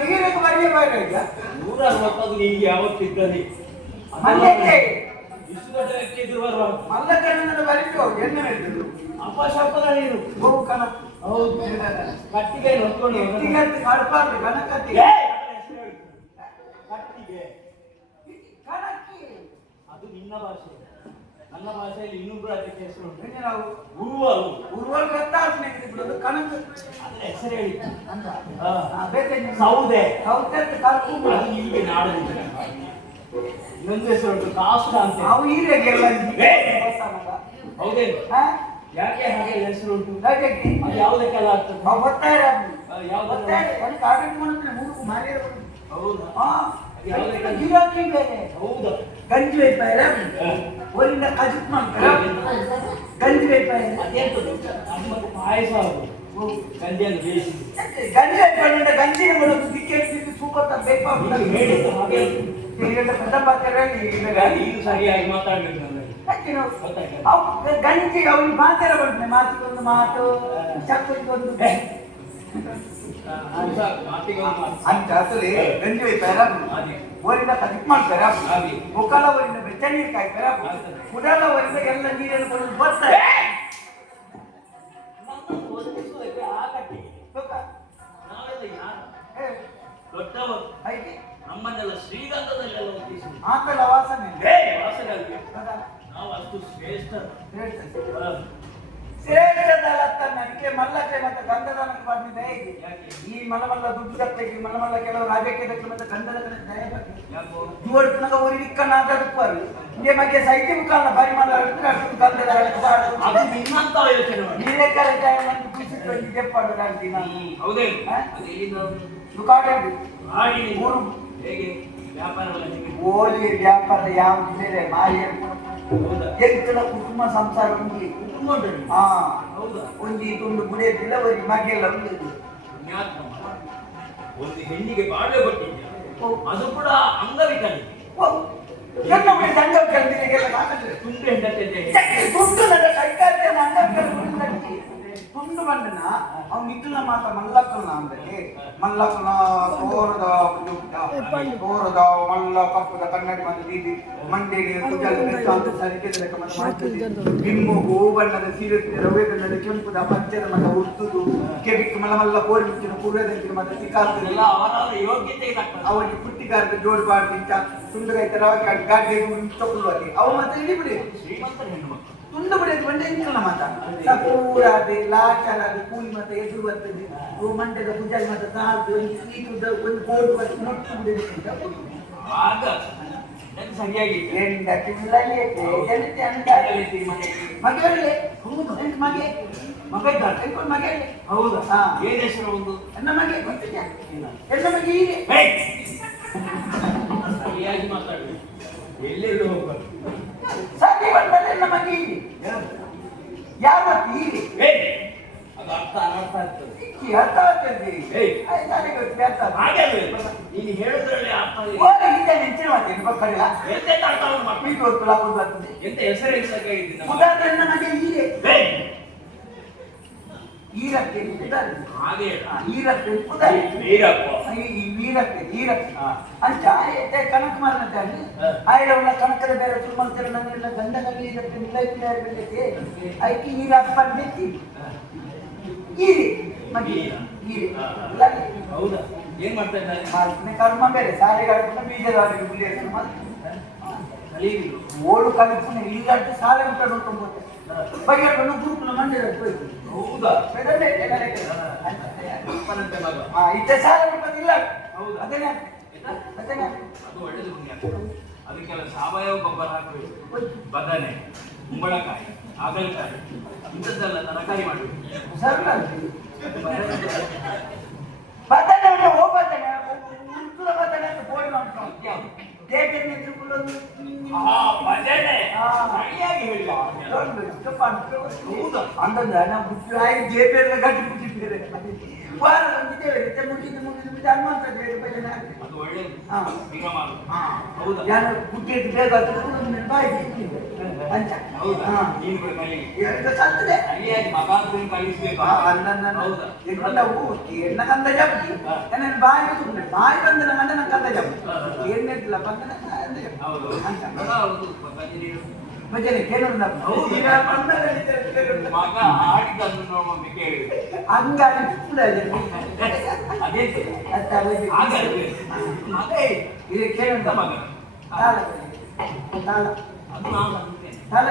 ಹೀರೆಗೆ ಬರೆಯ ಬೇರೆ ಈಗ. ನೂರ ಅರವತ್ತದು ನಿಮಗೆ ಯಾವತ್ತಿದ್ದಲ್ಲಿ ಮಲ್ಲಕಣ್ಣನ ಬರೀತು ಎಣ್ಣೆ ಹೇಳಿದ್ರು ಅಪಶಬ್ದ ನೀನು ಹೋಗು ಕಣ. ಹೌದು. ಕಟ್ಟಿಗೆ ನೋಡ್ಕೊಂಡು ಕಟ್ಟಿಗೆ ಅಂತ ಕಡಪಾರ್ದು ಹೆಸರು ಕಟ್ಟಿಗೆ. ಕಣಕ್ಕಿ ಅದು ನಿನ್ನ ಭಾಷೆ. ನಮ್ಮ ಭಾಷೆಯಲ್ಲಿ ಇನ್ನೊಬ್ರು ಅದಕ್ಕೆ ಹೆಸರು ಉಂಟು. ನಾವು ಗುರುವಾರು ಗುರುವಾರ ಗೊತ್ತಾ ಸ್ನೇಹಿತರೆ ಬಿಡೋದು ಕಣಕ್ಕೆ ಅದರ ಹೆಸರು ಹೇಳಿ. ಸೌದೆ. ಸೌದೆ ಅಂತ ಕರ್ಕೊಂಡು ಇಲ್ಲಿ ಇಲ್ಲಿಗೆ ಇನ್ನೊಂದು ಹೆಸರು ಉಂಟು ಕಾಸ್ಟ ಅಂತ. ನಾವು ಈರೆಗೆ ಎಲ್ಲ ಹೌದೇ ಯಾಕೆ ಹಾಗೆ ಹೆಸರು ಉಂಟು? ಯಾಕೆ? ಯಾವುದಕ್ಕೆಲ್ಲ ಆಗ್ತದೆ. ನಾವು ಬರ್ತಾ ಇರ ಯಾವ ಒಂದು ಕಾಗದ ಮಾಡ್ತೀವಿ ಮೂರು ಮಾರಿ ಹೌದಾ? ಯಾವುದಕ್ಕೆ ಗಿರಾಕಿ ಬೇರೆ. ಹೌದಾ? ಗಂಜಿ ಬೇರೆ ಒಳ್ಳೆ ಕಜಿತ್ ಮಾಡ್ತಾರೆ ಗಂಜಿ ಅದೆಂತದು ಅದು ಪಾಯಸ ಗಂಜಿಯನ್ನು ಬೇಯಿಸಿ ಗಂಜಿ ವೈಪಾಯ ಗಂಜಿನ ಮಾಡೋದು ದಿಕ್ಕೆ ಸೂಪರ್ ಬೇಕು ನೀನು ಹೇಳಿದ್ದು ಹಾಗೆ ಪದ ಪಾತ್ರೆ ನೀನು ಸರಿಯಾಗಿ ಮಾತಾಡ್ಬೇಕು? ಗಂಜಿ ಅವನಿಗೆ ಮಾತಾಡ ಬಂದ್ರೆ ಮಾತಿಗೊಂದು ಮಾತು ಚಕ್ಕಲಿಗೊಂದು ಅಂತ ಅಸಲಿ ವೈಪಾಯ ಹಾಗೆ. ಓರಿಂದ ಕಜಿತ್ ಮಾಡ್ತಾರೆ ಹಾಗೆ. ಮುಖಲ ಓರಿಂದ ಬೆಚ್ಚ ನೀರು ಕಾಯ್ತಾರೆ ಮಾಡ್ತಾರೆ. ಕುಡಲ ಓರಿಂದ ಎಲ್ಲ ನೀರನ್ನು ಕೊಡಲು ಬರ್ತಾರೆ. ನಮ್ಮನ್ನೆಲ್ಲ ಶ್ರೀಗಂಧದಲ್ಲೆಲ್ಲ ವಾಸನೆ. ವಾಸನೆ? ನಾವು ಅಷ್ಟು ಶ್ರೇಷ್ಠ ಹೇಳ್ತೇನೆ. ಆ, ಶ್ರೇಷ್ಠದಲ್ಲ ತನ್ನ ಅದಕ್ಕೆ ಮಲ್ಲಕ್ಕೆ ಮತ್ತೆ ಗಂಧದನಕ್ಕೆ ಬಂದಿದೆ ಹೇಗೆ ಈ ಮಲಮಲ್ಲ ದುಡ್ಡು ಕಟ್ಟಲಿಕ್ಕೆ ಮಲಮಲ್ಲ ಕೆಲವು ರಾಜಕೀಯ ಮತ್ತೆ ಗಂಧದ ಒಂದು ಇಕ್ಕನಾದಕ್ಕರು ಇಂಗೆ ಬಗ್ಗೆ ಸೈತಿ ಮುಖಾನ ಬಾರಿ ಮಲ್ಲ ಅಷ್ಟು ಗಂಧದ ಅದು ನಿಮ್ಮಂತ ಯೋಚನೆ ನೀರೇ ಕರೆಕ್ಟ್ ಒಂದು ಖುಷಿ. ಊರು. ಹೇಗೆ? ಓಲಿ ವ್ಯಾಪಾರ ಮಾಯ ಕುಟುಂಬ ಸಂಸಾರ ಉಂಟು. ಕುಟುಂಬ ಉಂಟು ನಿಮ್ಗೆ? ಹಾ ಹೌದಾ ಒಂಜಿ ತುಂಡು ಬುಡಿಯದಿಲ್ಲ ಒಂದು ಮಗೆಲ್ಲ ಉಂಟು ಪುಣ್ಯಾತ್ಮ. ಒಂದು ಹೆಣ್ಣಿಗೆ ಬಾಳ್ವೆ ಕೊಟ್ಟಿದ್ಯಾ ಓ. ಅದು ಕೂಡ ಅಂಗವಿಕಲಿ ಓ, ಎಲ್ಲ ಬಿಡಿ ಸಂಘ ಕಲ್ತಿಗೆಲ್ಲ ಮಾತಾಡ್ತಾರೆ ತುಂಡು ಹೆಂಡತಿ ಅಂತ ಹೇಳಿ. ತುಂಡು ನನ್ನ ಕೈಕಾರ್ಯ ಅಂಗಕ್ಕೆ ತುಂಡು ಬಂಡನ ಅವ್ನು ನಿಖಿಲ ಮಾತ ಮಲ್ಲಕ್ಕನ ಅಂದ್ರೆ ಮಲ್ಲಕ್ಕನ ತೋರದ ತೋರದ ಮಲ್ಲ ಕಪ್ಪದ ಕನ್ನಡಿ ಮತ್ತು ಬೀದಿ ಮಂಡಿಗೆ ಕುಜಲ್ ಬೆಚ್ಚ ಅಂತ ಸರಿಗೆ ಲೆಕ್ಕ ಮತ್ತೆ ಮಾಡ್ತಿದ್ದೆ. ನಿಮ್ಮು ಹೂ ಬಣ್ಣದ ಸೀರೆ ರವೇದನದ ಕೆಂಪುದ ಪಂಚದ ಮತ ಉರ್ತುದು ಕೆಬಿಕ್ ಮಲ ಮಲ್ಲ ಕೋರಿ ಮುಚ್ಚಿನ ಪೂರ್ವದಂತಿನ ಮತ್ತೆ ಎಲ್ಲ ತಿಕ್ಕಾಗ್ತದೆ ಯೋಗ್ಯತೆ. ಅವನಿಗೆ ಪುಟ್ಟಿಗಾರದ ಜೋಡಿ ಬಾಡ್ದಿಂಚ ಸುಂದರ ರವ ಗಾಡಿ ತಗೊಳ್ಳುವಲ್ಲಿ ಅವ ಮತ್ತೆ ಇಳಿಬಿಡಿ ಶ್ರೀಮಂತರ ಹೆಣ್ಣು ಮಕ್ಕಳು. ತುಂಡು ಬಿಡೋದು ಮಾತಾಡ ಪೂರ ಅದೇ ಲಾಚಾರ ಅದು ಕೂಲಿ ಮತ್ತೆ ಎದುರು ಬರ್ತದೆ. ಓ ಮಂಡ್ಯದ ಪೂಜಾರಿ ಮತ್ತೆ ತಾಳ್ದು ಒಂದು ಸ್ವೀಟುದ ಒಂದು ಕೋಡು ಮತ್ತೆ ನೊಟ್ಟು ಅದಕ್ಕೆ ಸರಿಯಾಗಿ ಎಂಡ ತಿಂಗಳಲ್ಲಿ ಜನತೆ ಅಂತ ಮಗೆ. ಬರಲಿ ಎಂಟು ಮಗೆ? ಮಗ ಇರ್ಲಿ. ಹೌದಾ. ಹಾ. ಏನ್ ಹೆಸರು ಒಂದು? ನನ್ನ ಮಗೆ? ಗೊತ್ತಿದ್ಯಾ ಎಲ್ಲ ಮಗೆ ಹೀಗೆ! ಸರಿಯಾಗಿ ಮಾತಾಡಿ. ಎಲ್ಲೆಲ್ಲೂ ಹೋಗ್ಬಾರ್ದು ಸರಿ ಬಂದಲ್ಲಿ ಎಲ್ಲ ಮಗೆ ಹೀಗೆ ಯಾವತ್ತು ಹೀಗೆ ಅದು ಅರ್ಥ ಅನರ್ಥ ಆಗ್ತದೆ ಅರ್ಥ ಆಗ್ತದೆ ನನಗೆ ಗೊತ್ತಿದೆ, ಅರ್ಥ. ಹಾಗೆ? ನೀನು ಹೇಳುದ್ರಲ್ಲಿ ಅರ್ಥ ಇದೆ. ಓಲೆ ಹಿಂದೆ ನೆಚ್ಚಿನ ಮಾತು ಏನು ಮಕ್ಕಳಿಲ್ಲ ಎಂತೆಂತ ಅರ್ಥವನ್ನು ಮಾಡ್ಬೇಕು? ಮಕ್ಕಳಿಗೆ ಹೊರತು ಲಾಭ ಬರ್ತದೆ ಎಂತ ಹೆಸರು ಹೇಳ್ಬೇಕಾಗಿದ್ದೀನಿ ನಾನು? ಉದಾಹರಣೆ ನಮಗೆ ಹೀಗೆ! ಈರಕ್ಕೆ ಉದಾಹರಣೆ ಹಾಗೆ ಈರಕ್ಕೆ ಉದಾಹರಣೆ ಈರಕ್ಕೆ ಹಾ. ಅಂಚ ಆಯ್ತೆ ಕನಕ ಹಾ. ಆಯ್ಲವನ್ನ ಕನಕದ ಬೇರೆ ತುಮಂತರ ನನ್ನೆಲ್ಲ ಗಂಧದಲ್ಲಿ ಇರಕ್ಕೆ ನಿಲ್ಲೈತಿ ಯಾರಿಗೆ ಐಕಿ ಈರಪ್ಪ ನೆತ್ತಿ. ಈರಿ ಮಗಿ ಈರ. ಹೌದಾ? ಏನ್ ಮಾಡ್ತಾ ಇದ್ದಾರೆ? ಕರ್ಮ ಬೇರೆ. ಸಾಲೆಗಾರನ್ನ ಬೀಜದ ಬಿಡಿ ಮತ್ತೆ ಓಡು ಕಲಿಪುನ ಇಲ್ಲಂటే ಸಾಲ ಅಂತ ನೋಡ್ಕೊಂಬೋದು ಬಗ್ಗೆ ಗ್ರೂಪ್ನ ಮಂಡ್ಯದ ಹೋಯ್ತು ಹೌದಾ ಇತ್ತೆ ಸಾಲೆ ಉಂಟು ಇಲ್ಲ. ಹೌದು? ಅದನ್ನ. ಅದನ್ನೇ. ಅದು ಒಳ್ಳೆದು ಅದಕ್ಕೆಲ್ಲ ಸಾವಯವ ಗೊಬ್ಬರ ಹಾಕಬೇಕು. ಬದನೆ ಕುಂಬಳಕಾಯಿ ಹಾಗಲಕಾಯಿ ಇಂಥದ್ದೆಲ್ಲ ತರಕಾರಿ ಮಾಡಬೇಕು. ಸರ್ ಬದನೆ ಉಂಟು ಉಂಟು ಬದನೆ ಅಂತ ಫೋನ್ ಮಾಡ್ಕೊಂಡು. ದೇವರ ಎದುರುಕೊಳ್ಳೋದು ಆ ಭಜನೆ. ಸರಿಯಾಗಿ ಹೇಳಿದ ಹೌದಾ? ಅಂದಂದ ನಾವು ಬುಟ್ಟು ಆಗಿ ಜೇಬೇರ್ಲ ಗಟ್ಟಿ ಬಿಟ್ಟಿದ್ದೇವೆ ವಾರ ಮುಗಿದು ಮುಗಿದು ಮುಗಿದು ಹನುಮಂತ ಭಜನೆ ಆಗ್ತದೆ. ಅದು ಒಳ್ಳೇದು ಹಾ. ಈಗ ಮಾಡು ಹಾ. ಹೌದಾ? ಯಾರು ಬುಟ್ಟಿದ್ದು ಬೇಗ ಬಾಯಿ ಬಿಟ್ಟಿದ್ದೆ. ಅಂಚ. ಹೌದಾ? ಹಾ. ನೀನು ಕೂಡ ಕಲಿ ಎರಡು ಸತ್ತದೆ. ಸರಿಯಾಗಿ ಮಗಾಂತರನ್ನು ಕಲಿಸ್ಬೇಕು. ಹೌದಾ? ಊಟಿ ಎನ್ನ ಕಂದ ಜಪ್ತಿ ನನ್ನ ಬಾಯಿ ಸುಮ್ಮನೆ ಬಾಯಿ ಬಂದ ನನ್ನ ಕಂದ ಜಪ್ತಿ ಹಾ, ಹಾ. ಏನಿಲ್ಲ ಬಂದ ಹೌದು ಅಂಚ. ಹೌದು ಭಜನೆ ಭಜನೆ ಕೇಳುವುದ ಹೌದು. ಈಗ ಬಂದಲ್ಲಿ ಕೇಳುವುದ ಮಗ ಆಡಿದನ್ನು ನೋಡೊಮ್ಮೆ ಕೇಳಿ. ಹಂಗಾಗಿ ಸುಳ್ಳು ಅದೇ. ಅದೇ ಅತ್ತ ಅದೇ. ಹಾಗಾದ್ರೆ ಮಗ ಇದು. ಕೇಳುವುದ ಮಗ. ತಾಳ ತಾಳ. ಅದು ನಾನು ಅಂದ್ತೇನೆ. ತಾಳ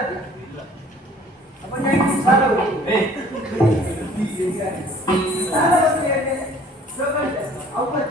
ಅಪ್ಪ ನಾನು ಸಾಲ ಹೋಗಿ ಏ, ಸಾಲ ಬಂದು ಹೇಳಿ ಶ್ಲೋಕ ಅವಕಾಶ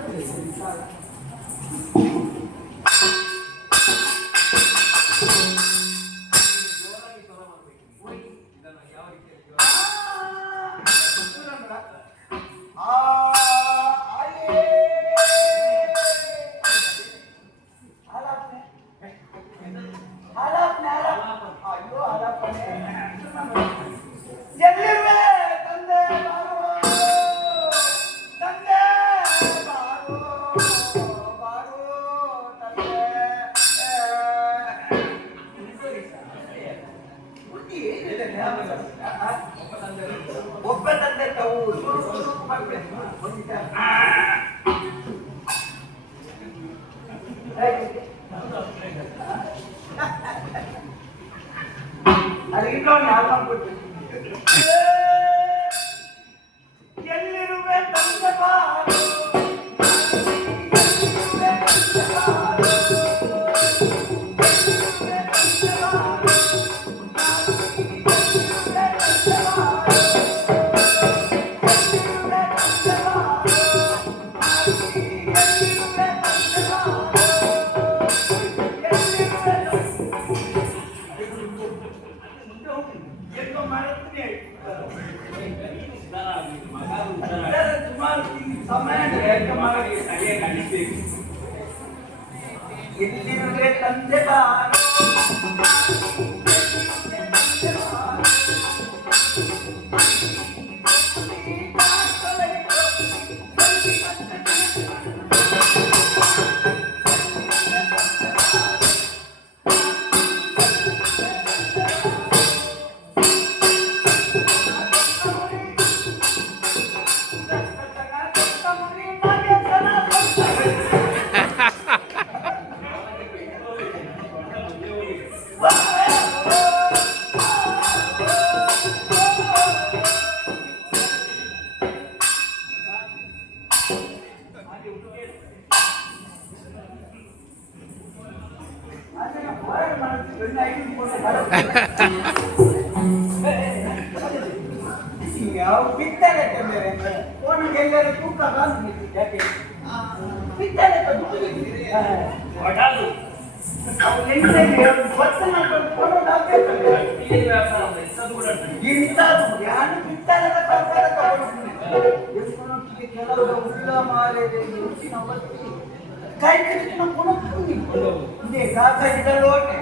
ಲೋಟೆ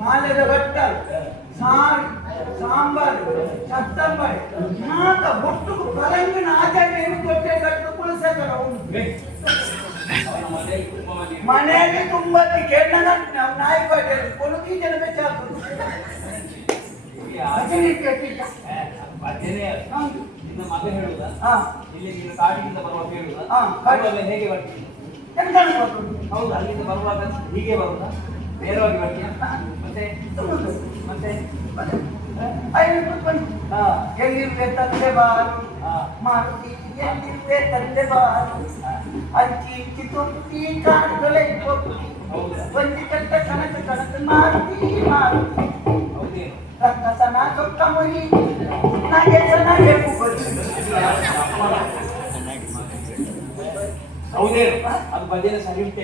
ಮಾಲೆದ ಬಟ್ಟ ಸಾರು ಸಾಂಬಾರು ಸತ್ತಂಬಾರಿ ನಾಕ ಬೊಟ್ಟು ಕಲಂಗಿನ ಆಚರಣೆ ಏನು ಕೊಟ್ಟೆ ಕಟ್ಟು ಕುಳಿಸಕರ ಮನೆಯಲ್ಲಿ ತುಂಬ ಕೇಳ ನಾಯಿ ಬಾಟೆಯಲ್ಲಿ ಕೊಲುಗಿ ಜನ ಬೇಕಾಗ್ತದೆ ಭಜನೆ ಅದು ಭಜನೆ. ನಿನ್ನ ಮಗ ಹೇಳುದಾ? ಹಾ. ಇಲ್ಲಿ ಕಾಡಿನಿಂದ ಬರುವಾಗ ಹೇಳುದ? ಹಾ, ಕಾಡು. ಬರುವಾಗ ಹೇಗೆ ಬರ್ತೀನಿ? ಹೌದು ಅಲ್ಲಿಂದ ಬರುವಾಗ ಹೀಗೆ ಬರುದಾ ನೇರವಾಗಿ ಬರ್ತೀಯಾ? ಮತ್ತೆ? ಮತ್ತೆ? ಎಲ್ಲಿರುವೆ ತಂದೆ ಬಾರು ಮಾರುತಿ ಎಲ್ಲಿರುವೆ ತಂದೆ ಬಾರು ಅಂಚಿ ಇಕ್ಕಿ ತುಟ್ಟಿ ಕಾಡುಗಳೇ ಕೊಟ್ಟು ಒಂದಿ ಕಟ್ಟ ಕನಕ ಕನಕ ಮಾರುತಿ ಮಾರುತಿ. ರಕ್ಕಸನ ಚೊಕ್ಕ ಮುರಿ ನಾಗೇಶನ ಬೇಕು ಹೌದೇ? ಅದು ಭಜನೆ ಸರಿಜ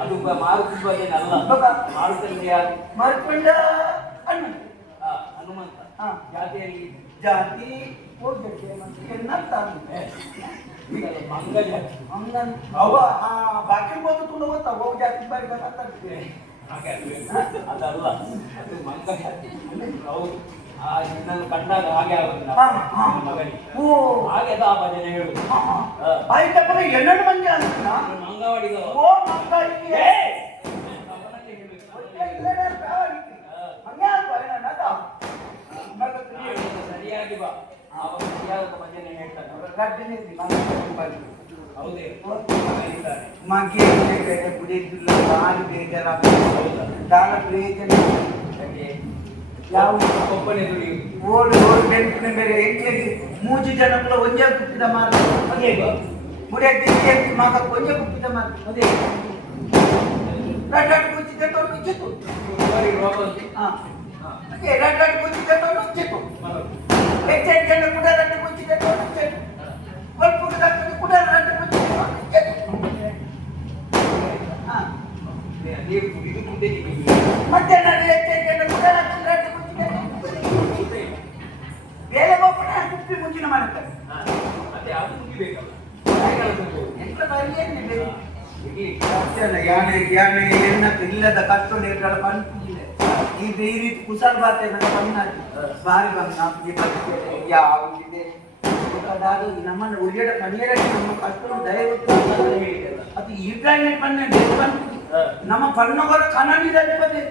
ಅದು ಮಾರುತಿ ಭಜನೆ ಅಲ್ಲ ಬಗ. ಮಾರುತಿ ಯಾರು? ಮಾರ್ಕೊಂಡ ಅಣ್ಣ ಆ, ಹನುಮಂತ. ಜಾತಿಯಲ್ಲಿ? ಜಾತಿ ಹೋಗ್ಬೇಕು ಏ, ಅವ ಆ ಬಾಕಿ ಬಂದು ತುಂಬ ಗೊತ್ತಾ ಹೋಗ್ ಜಾತಿ ಬಾರಿ ಗೊತ್ತಾಗ್ತದೆ? ಅದಲ್ಲ ಅದು ಮಂಗ ಜಾತಿ ಹೌದು ಆ ನಿನ್ನನ್ನು ಕಂಡಾಗ ಹಾಗೆ ಆಗುದಿಲ್ಲ. ಓ ಹಾಗೆ ಅದು ಆ ಭಜನೆ ಹೇಳುದು. ಆಯ್ತಪ್ಪ ಎರಡು ಮಂದಿ ಅಂತ ಮಂಗವಾಡಿದವ ಓ ಅದ? ಸರಿಯಾಗಿ ಬಾ ಅವಾಗ ಸರಿಯಾದ ಭಜನೆ ಹೇಳ್ತಾನೆ ಗಡ್ಡನೆ ಇರ್ಲಿ, ಮಗ ಬಂದು. ಹೌದೇ ಇದ್ದಾರೆ. ಮಗೆ ಬೇರೆ ಕುಡಿಯುತ್ತಿಲ್ಲ ನಾನು ಬೇಜಾರಾಗ್ತದೆ ಹೌದಾ? ದಾನ ಪ್ರಯೋಜನ ಯಾಕೆ? ಯಾವ ಒಬ್ಬನೇ ದುಡಿಯುವುದು ಓಡು ಓಡು ಬೆಂಕಿನ ಬೇರೆ ಎಂಟ್ಲೆಗೆ ಮೂಜಿ ಜನ ಕೂಡ ಒಂದೇ ಕುಪ್ಪಿದ ಮಾರ್ಗ ಅದೇ ಬಾ. ಮುಡಿಯ ತಿಂಡಿ ಮಗ ಒಂದೇ ಕುಪ್ಪಿದ ಮಾರ್ಗ ಅದೇ ರಡ್ಡಾಡ್ ಕುಚ್ಚಿದ ತೊಂಡು ಉಚ್ಚಿತು ಬರೀ ರೋಗ ಉಂಟು. ಹಾ ಹಾ. ಅದೇ ರಡ್ಡಾಡ್ ಕುಚ್ಚಿದ ತೊಂಡು ಉಚ್ಚಿತು ಹೌದು. ಹೆಚ್ಚೆಚ್ಚು ಜನ ಕೂಡ ರಡ್ಡು ಕುಚ್ಚಿದ ತೊಂಡು ಉಚ್ಚಿತು ಸ್ವಲ್ಪ ಕೂಡ ರಡ್ಡು ಕುಚ್ಚಿದ ತೊಂಡು ಉಚ್ಚಿತು ಹಾ ನೀರು ಕುಡಿದು ಮುಂದೆ ನಿಮಗೆ ಮತ್ತೆ ನಾನು ಹೆಚ್ಚೆಚ್ಚು ಜನ ಕೂಡ ರಡ್ಡು ಕುಚ್ಚಿದ ತೊಂಡು ಬೇರೆ ಒಬ್ಬನ ಕುಪ್ಪಿ ಮುಂಚಿನ ಮಾಡ್ತಾರೆ ಹಾ. ಮತ್ತೆ ಅದು ಮುಗಿಬೇಕಲ್ಲ ಹಾಗೆ ಅನ್ಬೇಕು. ಎಂತ ಬರಿಯೇನೆ ಬೇರೆ ಇಲ್ಲಿ ಅಷ್ಟೇ ಯಾನೆ ಯಾನೆ ಎನ್ನ ಇಲ್ಲದ ಕಟ್ಟು ನೇರಗಳ ಪಂಪಿಲ್ಲ ಈಗ ಈ ರೀತಿ ಕುಸಲ್ ಬಾತೆ ನನ್ನ ಪನ್ನಾಗಿ ಬಾರಿ ಬಂದು ನಮ್ಗೆ ಯಾವುದಿದೆ ಅದು ನಮ್ಮನ್ನು ಉಳಿಯಡ ಕಣ್ಣಿರಕ್ಕೆ ನಮ್ಮ ಕಷ್ಟ ದಯವಿಟ್ಟು ಅದು ಈಗಾಗಲೇ ಪನ್ನ ಪಂಪಿ ನಮ್ಮ ಪಣ್ಣಗಳ ಕನ್ನಡಿದ ಬಂದೆ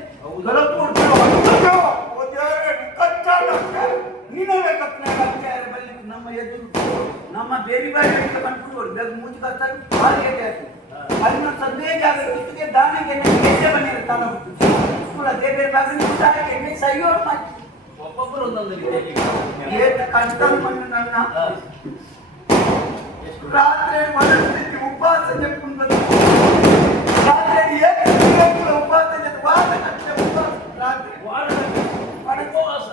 ಬಲ್ಲಿ ನಮ್ಮ ಎದುರು. ನಮ್ಮ ಬೇರೆ ಬಾರಿ ಬಂದ್ಬಿಟ್ಟು ಬೇಗ ಮೂಜಿ ಕಚ್ಚಾಗ ಭಾರಿ ಎದೆ ಆಗ್ತದೆ. ಅದನ್ನ ದಾನಿಗೆ ಎಣ್ಣೆ ಬಂದಿರ ತಾನ ಕೂಡ ಬೇರೆ ಬೇರೆ ಎಣ್ಣೆ ಸೈಯೋ ಮಾಡಿ ಒಬ್ಬೊಬ್ಬರು ಒಂದೊಂದು ರೀತಿಯಲ್ಲಿ ಏತ ಕಷ್ಟ ಬಂದು ನನ್ನ. ರಾತ್ರಿ ಮನಸ್ಥಿತಿ ಉಪವಾಸ ಬಂದು ರಾತ್ರಿ ಏಕ ಕಿಲೋಮೀಟರ್ ಉಪವಾಸ ಕಷ್ಟ ಉಪವಾಸ. ರಾತ್ರಿ ವಾರದ ಉಪವಾಸ.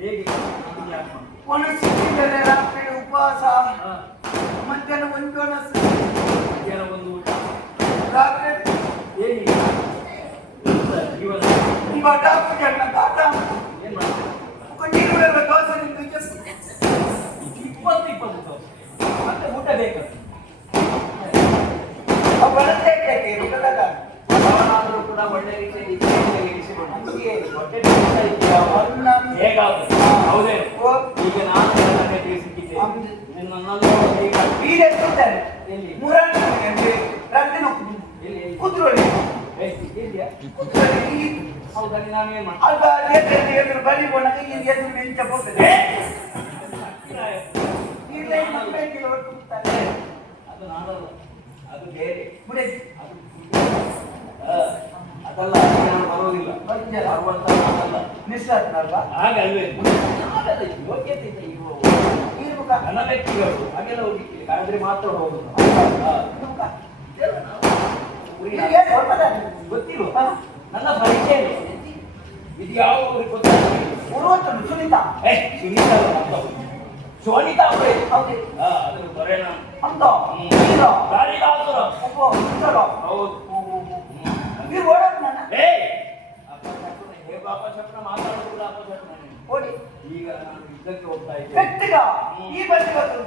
ಹೇಗೆ? ಮಾಡ್ತೀವಿ? ಮನಸ್ಥಿತಿಯಲ್ಲಿ ರಾತ್ರಿ ಉಪವಾಸ. ಮಧ್ಯಾಹ್ನ ಒಂದು ಮಧ್ಯಾಹ್ನ ಒಂದು ರಾತ್ರಿ ಹೇಗೆ? ಜೀವನ ಬಟ ಪುಜಣ್ಣ ತಾತ ನೀರು ದೋಸೆ ನಿಂತು ಇಪ್ಪತ್ತು ಇಪ್ಪತ್ತು ಮತ್ತೆ ಊಟ ಬೇಕು ಕೂಡ ಒಳ್ಳೆ ರೀತಿಯಲ್ಲಿ ಹೌದೇ ಈಗ ನಾನು ಸಿಕ್ಕಿದ್ದೆ? ಮೂರನೇ ಅಂದ್ರೆ ರಾತ್ರಿ ನೋಡ್ತೀನಿ ಎಲ್ಲಿ ಎಲ್ಲಿ? ಕುದ್ರೋಳಿ ಏ, ಇದ್ಯಾ? ಕುದ್ರೋಳಿ ಹೌದಾ ನಾನು ಏನು ಮಾಡ್ತೀನಿ ಎದುರು ಎದುರು ಬಲಿ ಬೋಣಗೆ ಈ ಎದುರು ಮೆಂಚ ಹೋಗ್ತದೆ ಇಲ್ಲ ಇಲ್ಲ ಬೇಕಿಲ್ಲ ಅದು ನಾನಲ್ಲ. ಅದು ಬೇರೆ. ಬಿಡಿ. ಅದು ಅದಲ್ಲ ನಾನು ಬರೋದಿಲ್ಲ. ನಾನಲ್ಲ. ಮಿಸ್ ಆದ್ನಲ್ವಾ ಹಾಗಲ್ವೇ ಯೋಗ್ಯತೆ ಇದೆ ಇರುವವರು. ಇರ್ಬೇಕ ನನ್ನ ವ್ಯಕ್ತಿಗಳು. ಹಾಗೆಲ್ಲ ಹೋಗಿಕ್ಕೆ ಕಾದ್ರೆ ಮಾತ್ರ ಹೋಗುದು. ಗೊತ್ತಿಲ್ವಾ. ನನ್ನ ಪರಿಚಯ ಇದು ಯಾವ ಉರುವತ್ತನು ಸುನೀತಾ. ಏ ಸುನೀತಾ. ಸೋನಿತಾ ಅವರೇ. ಹೌದು. ಅದ್ರ ದೊರೆ ನಾನು ಅಂತ ಗಾಳಿಗಾಸುರ ಒಬ್ಬ ಸುಂದರ ಹೌದು. ನೀವು ಓಡೋದು ನನ್ನ. ಏ! ಹೇಗೂ ಅಪಶಕುನ ಮಾತಾಡೋದಿಲ್ಲ ಅಪಶಕುನ ನೀನು. ಓಡಿ. ಈಗ ನಾನು ಯುದ್ಧಕ್ಕೆ ಹೋಗ್ತಾ ಇದ್ದೆ ಈ ಬದಿ ಬಂದು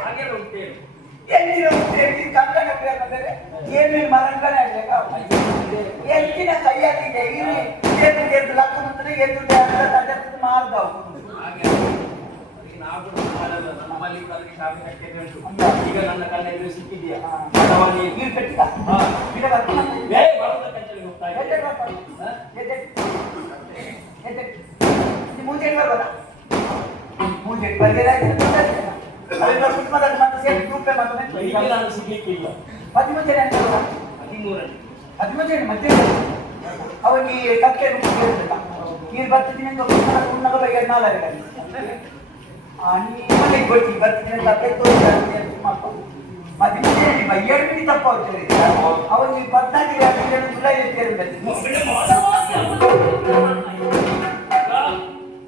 ಹಾಗೆ ಉಂಟೇನು? ಎಂದಿನ ಎಂದಿನ ಕಂಕಣ ಬೇಕಾದರೆ ಏನೇನು ಮರಂಕಣ ಆಗ್ಬೇಕಾ ಎಲ್ಲಿನ ಕೈಯಾಗಿದೆ ಇಲ್ಲಿ ಎದ್ದು ಎದ್ದು ಲಕ್ಕ ಮುಂದೆ ಎದ್ದು ಅದಕ್ಕೆ ಮಾರ್ದ ಹಾಗೆ. ಅದಕ್ಕೆ ನಾವು ಕೂಡ ಮಾಡಲ್ಲ. ನಮ್ಮಲ್ಲಿ ಕಟ್ಟಿದ್ದು ಉಂಟು. ಈಗ ನನ್ನ ಕಣ್ಣ ಎದುರು ಸಿಕ್ಕಿದ್ಯಾ? ನೀರು ಕಟ್ಟಿಗ ಹಾ. ಗಿಡ ಕಟ್ಟೆಗೆ ಹೋಗ್ತಾ ಎದ್ದೆ ಮುಂಜಾನೆ ಬರ್ಬೋದಾ? ಮುಂಜಾನೆ ಈಗ ನಾನು ಸಿಗ್ಲಿಕ್ಕಿಲ್ಲ. ಹದಿಮೂರನೇ ಹದಿ ಮುಂಜಾನೆ ಮತ್ತೆ ಅವನಿಗೆ ಕಕ್ಕೆ ನೀರು ಬರ್ತಿದ್ದೀನಿ ಅಂತ ಉಣ್ಣಗ ಬಗ್ಗೆ ನಾಲ್ಕು ಮನೆಗೆ ಬರ್ತೀನಿ ಅಂತ ಕಕ್ಕೆ ತೋರಿಸ್ತಾರೆ ಹದಿ ಮುಂಜಾನೆ ಬೈಯಡ್ ಬಿಡಿ ತಪ್ಪ ಹೋಗ್ತಾರೆ ಅವನಿಗೆ ಪದ್ನಾಲ್ಕು ಜುಲೈ ಸೇರಿದ್ದಾರೆ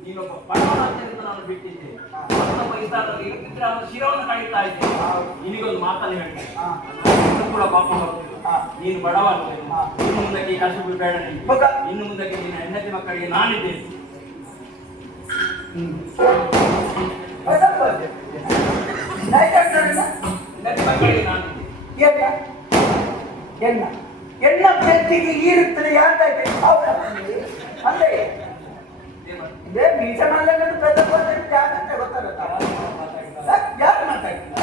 ನೀನೊಬ್ಬ ನಾನು ಬಿಟ್ಟಿದ್ದೆ ಇದ್ದಾರಲ್ಲಿ ಇರ್ತಿದ್ರೆ ಅವನ ಶಿರವನ್ನು ಕಡಿತಾ ಇದ್ದೆ. ನಿನಗೊಂದು ಮಾತನ್ನು ಹೇಳ್ತೇನೆ. ಕೂಡ ಪಾಪ. ನೀನು ಬಡವ. ಇನ್ನು ಮುಂದಕ್ಕೆ ಕಸುಬು ಬೇಡ ನಿನಗೆ. ಇನ್ನು ಮುಂದಕ್ಕೆ ನಿನ್ನ ಹೆಂಡತಿ ಮಕ್ಕಳಿಗೆ ನಾನಿದ್ದೇನೆ ಎಣ್ಣ ಎಣ್ಣ ವ್ಯಕ್ತಿಗೆ ಇರುತ್ತದೆ ಯಾಕಾಯ್ತು ಅಂದ್ರೆ ಇದೇ ಬೀಜ ಮಲ್ಲನ್ನು ಪೆದ್ದ ಯಾಕಂತ ಗೊತ್ತಾಗತ್ತ ಮಾತಾಡಿದ? ಯಾರು ಮಾತಾಡ್ತಿಲ್ಲ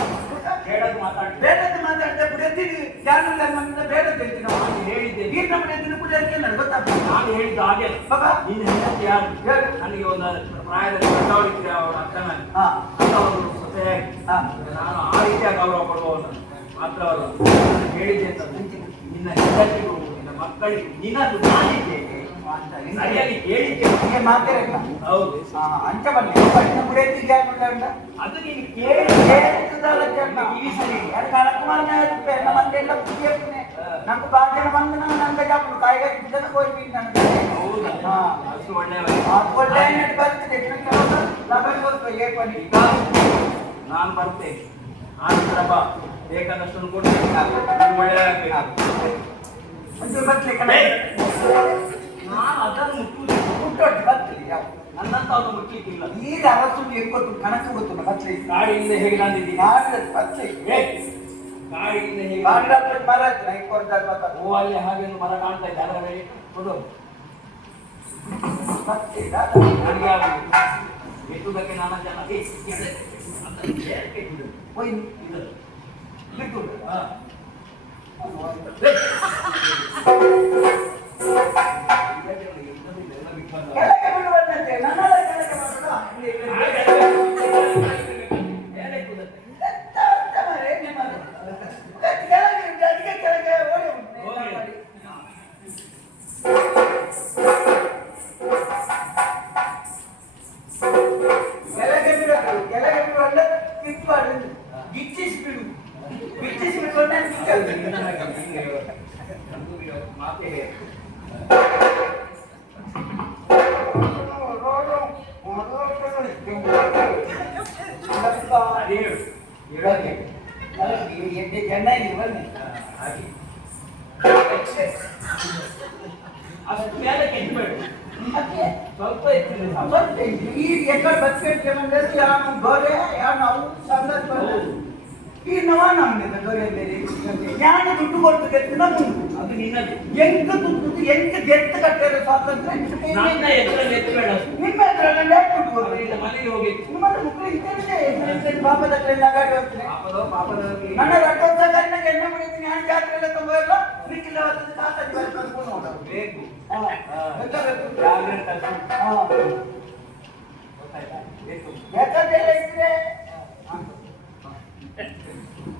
ಹೇಳೋದು ಮಾತಾಡಿ. ಬೇಡದ್ದು ಮಾತಾಡ್ತಾ ಬಿಡಿ ಎತ್ತಿದ್ದು ಯಾರನ್ನ ನಮ್ಮಿಂದ ಬೇಡ ಹೇಳ್ತೀನಿ. ನಾನು ಹೇಳಿದ್ದೇನೆ ಈ ನಮ್ಮನೆ ದಿನಪೂಜೆಗೆ ಏನು ಗೊತ್ತಾಗ್ತದೆ ನಾನು ಹೇಳಿದ್ದು ಹಾಗೆ. ಬಾಬಾ ನಿನ್ನ ಹೆಂಡತಿ ಯಾರು? ಹೇಳು. ನನಗೆ ಒಂದು ಪ್ರಾಯದಲ್ಲಿ ಅಕ್ಕನ ಹಾ. ಅವರು ಸೊಸೆಯಾಗಿ ನಾನು ಆ ರೀತಿಯ ಗೌರವ ಕೊಡುವವನು. ನಾನು ಹೇಳಿದ್ದೆ ಅಂತ ನಿನ್ನ ಹೆಂಡತಿಗೂ ನಿನ್ನ ಮಕ್ಕಳಿಗೆ ನಿನ್ನದು ಮಾಡಿದ್ದೇನೆ ಸರಿಯಾಗಿ ಹೇಳಿಕೆ ಮಾತಾಡಲ್ಲ. ಹೌದು. ಅಂತ ಬನ್ನಿ. ಬಣ್ಣ ಅದು ನೀನು ಕೇಳಿದಲ್ಲ ಈ ಸರಿ. ಕಳಕು ಮಾತಾಡುತ್ತೆ ನಮ್ಮಂತೆಲ್ಲ ಕುಡಿಯತ್ತೇನೆ ನಮ್ಗೆ ಬಾಗಿನ ಬಂದು ನಾನು ನಂಗೆ ಜಾಪು ಹೌದು. ಹಾ. ಅಷ್ಟು ಒಳ್ಳೆಯ ಒಳ್ಳೆಯ ನೆಟ್ ಬರ್ತಿದೆ. ಲಬನ್ ಬರ್ತು ಏಕ್ ಬನ್ನಿ. ನಾನು ಬರ್ತೇನೆ. ಆನಂತರ ಬಾ. ಬೇಕಾದಷ್ಟು ನಾನು ಅದನ್ನು ಮುಟ್ಟುವುದು ಮುಟ್ಟೋದು ಹತ್ತಿರಿ ಯಾವ ನನ್ನಂತ ಅದು ಮುಟ್ಲಿಕ್ಕಿಲ್ಲ ಈಗ ಅರಸು ಹೇಗೆ ಗೊತ್ತು ಕಣಕ್ಕೆ ಗೊತ್ತು ಹತ್ತಿರಿ ಗಾಡಿಯಿಂದ ಹೇಗೆ ನಂದಿದ್ದೀನಿ ನಾನು ಹತ್ತಿರಿ ಗಾಡಿಯಿಂದ ಹೇಗೆ? ಗಾಡಿ ಮರ ಹತ್ರ ಹೇಗೆ ಓ ಅಲ್ಲಿ ಹಾಗೆ ಒಂದು ಮರ ಕಾಣ್ತಾ ಇದೆ. ಅದರ ಹೌದು ಮತ್ತೆ ಎತ್ತುವುದಕ್ಕೆ ನಾನಾ ಜನ ಹೋಯ್ ಇದು ಬಿಟ್ಟು ಹಾ. ಸ್ವಲ್ಪ ಇತ್ತು ಸ್ವಲ್ಪ ಈ ಎಕಡೆ ಬದುಕಿ ಯಾರು ಗೋರೆ ಯಾರು ನಾವು ಸಂದರ್ಭ ಈ ನವ ನಮ್ಗೆ ದೊರೆಯಬೇಡಿ ಜ್ಞಾನ ದುಡ್ಡು ಕೊಟ್ಟು ಗೆತ್ತಿನ ಮುಂದು ಅದು ನಿನ್ನದು. ಎಂಕ ದುಡ್ಡು ಎಂಕ ಗೆತ್ತ ಕಟ್ಟರೆ ಸ್ವಾತಂತ್ರ್ಯ ನನ್ನ ಎತ್ತರ ಎತ್ತಬೇಡ. ನಿಮ್ಮ ಹತ್ರ ನನ್ನ ದುಡ್ಡು ಕೊಡ್ರಿ ಅವರಿಂದ ಮನೆಗೆ ಹೋಗಿ ನಿಮ್ಮ ಮಕ್ಕಳು ಇದ್ದೇನೆ. ಪಾಪದ ಹತ್ರ ನಗಾಡಿ ಹೋಗ್ತೀನಿ ಪಾಪದೋ ಪಾಪದವರಿಗೆ ನನ್ನ ರಥೋತ್ಸವ ಕಣ್ಣಿಗೆ ಎಣ್ಣೆ ಮುಡಿತೀನಿ ನಾನು ಜಾತ್ರೆ ಎಲ್ಲ ತುಂಬ ಎಲ್ಲ ನಿಕ್ಕಿಲ್ಲ ಹೊತ್ತದ ಕಾತಾಗಿ ಬರ್ಕೊಂಡು ನೋಡು ಬೇಕು. ಹಾ. ಬೇಕಾದ್ರೆ ಜಾಗ್ರತೆ